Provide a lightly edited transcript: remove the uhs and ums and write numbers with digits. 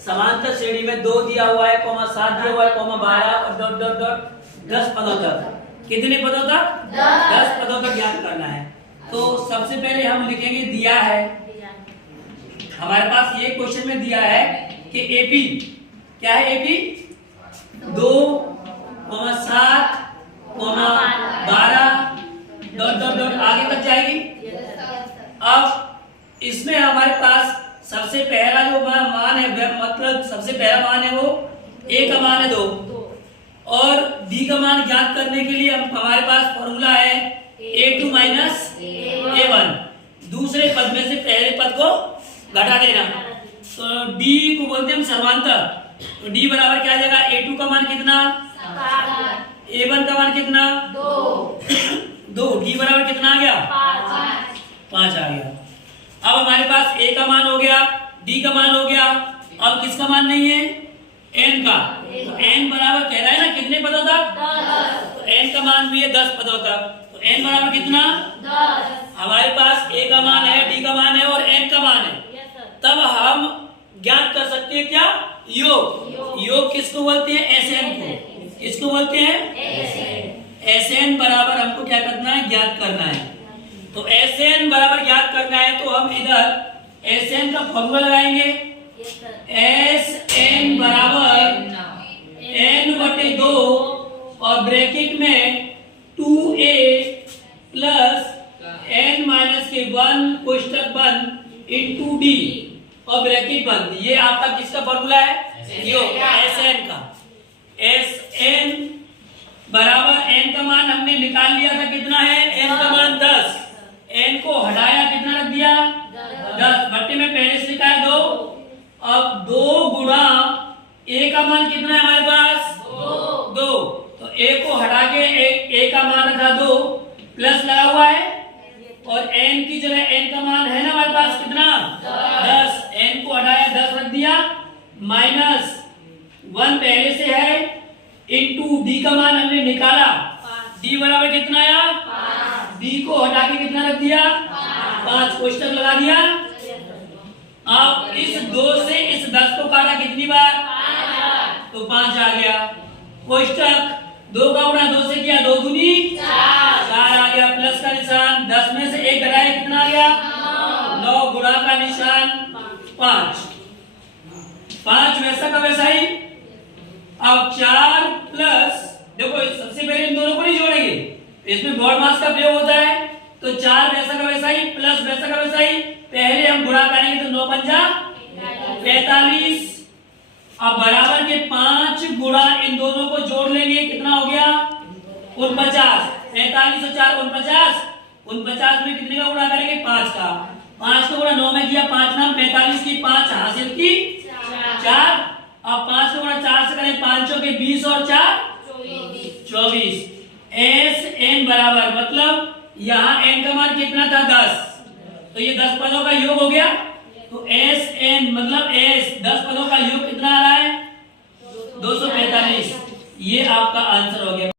समांतर श्रेणी में 2 दिया हुआ है, 7 दिया हुआ है, 12 और डॉट डॉट डॉट 10 पदों तक। कितने पदों तक? 10 पदों तक ज्ञात करना है। तो सबसे पहले हम लिखेंगे दिया है, हमारे पास ये क्वेश्चन में दिया है कि एपी क्या है, एपी 2, 7, 12 डॉट डॉट डॉट आगे तक जाएगी। अब इसमें हमारे पास सबसे पहला जो मान है, मतलब सबसे पहला मान है वो ए का मान है 2 और डी का मान ज्ञात करने के लिए हमारे पास फॉर्मूला है A2 माइनस A1। दूसरे पद में से पहले पद को घटा देना, तो डी को बोलते हैं हम सर्वांतर। तो डी बराबर क्या आ जाएगा, A2 का मान कितना, A1 का मान कितना, 2। डी बराबर कितना आ गया, 5 आ गया। अब हमारे पास ए का मान हो गया, डी का मान हो गया, अब किसका मान नहीं है, एन का। तो एन बराबर कह रहा है ना कितने पदों तक, तो एन का मान भी है 10 पदों तक। तो एन बराबर कितना, 10। हमारे पास ए का मान है, डी का मान है और एन का मान है। तब हम ज्ञात कर सकते हैं क्या, योग। योग किसको बोलते हैं, एस एन को। किसको बोलते हैं, एस एन बराबर हमको क्या करना है, ज्ञात करना है। तो एस एन बराबर ज्ञात करना है तो हम इधर एस एन का फॉर्मूला लगाएंगे। एस एन बराबर एन बटे 2 और ब्रैकेट में 2a प्लस एन माइनस के 1 कोष्टक बंद इंटू डी और ब्रैकेट बंद। ये आपका किसका फॉर्मूला है, एस एन का। एस एन बराबर एन का मान हमने निकाल लिया था, कितना है, एन का मान 10। एन को हटाया, कितना रख दिया, 10। बट्टे में पहले से लिखा है 2। अब 2 गुणा ए का मान कितना है हमारे पास, 2। तो ए को हटा के ए का मान रखा 2, प्लस लगा हुआ है और एन की जगह एन का मान है ना हमारे पास कितना, 10। एन को हटाया, 10 रख दिया, माइनस 1 पहले से है, इंटू डी का मान हमने निकाला, डी बराबर कितना आया, 5। डी को हटा के कितना रख दिया, 5, कोष्टक लगा दिया। अब इस 2 से इस 10 को काटा कितनी बार, 5, तो 5 आ गया। कोष्टक 2 का गुणा 2 से किया, 2 दूनी 4 आ गया, प्लस का निशान, 10 में से 1 घटाया, कितना आ गया, 9 गुणा का निशान 5। 5 वैसा का वैसा ही। अब 4 प्लस, देखो सबसे पहले इन दोनों को नहीं जोड़ेंगे, इसमें बॉड मास का प्रयोग होता है। तो 4 वैसा का वैसा ही, प्लस वैसा का वैसा ही। पहले हम गुणा करेंगे तो 9 पंजा 45। अब बराबर के 5 गुणा इन दोनों को जोड़ लेंगे, कितना हो गया, 49। 45 और 4 49। 49 में कितने का गुणा करेंगे, 5 का। 5 का गुणा 9 में किया, 5 नाम 45 की 5 हासिल की 4। अब 5 का गुणा 4 से करें, 5 के 20 और 4 24। एस एन बराबर, मतलब यहाँ एन का मान कितना था, 10। तो ये 10 पदों का योग हो गया। तो एस एन मतलब एस 10 पदों का योग कितना आ रहा है, 245। ये आपका आंसर हो गया।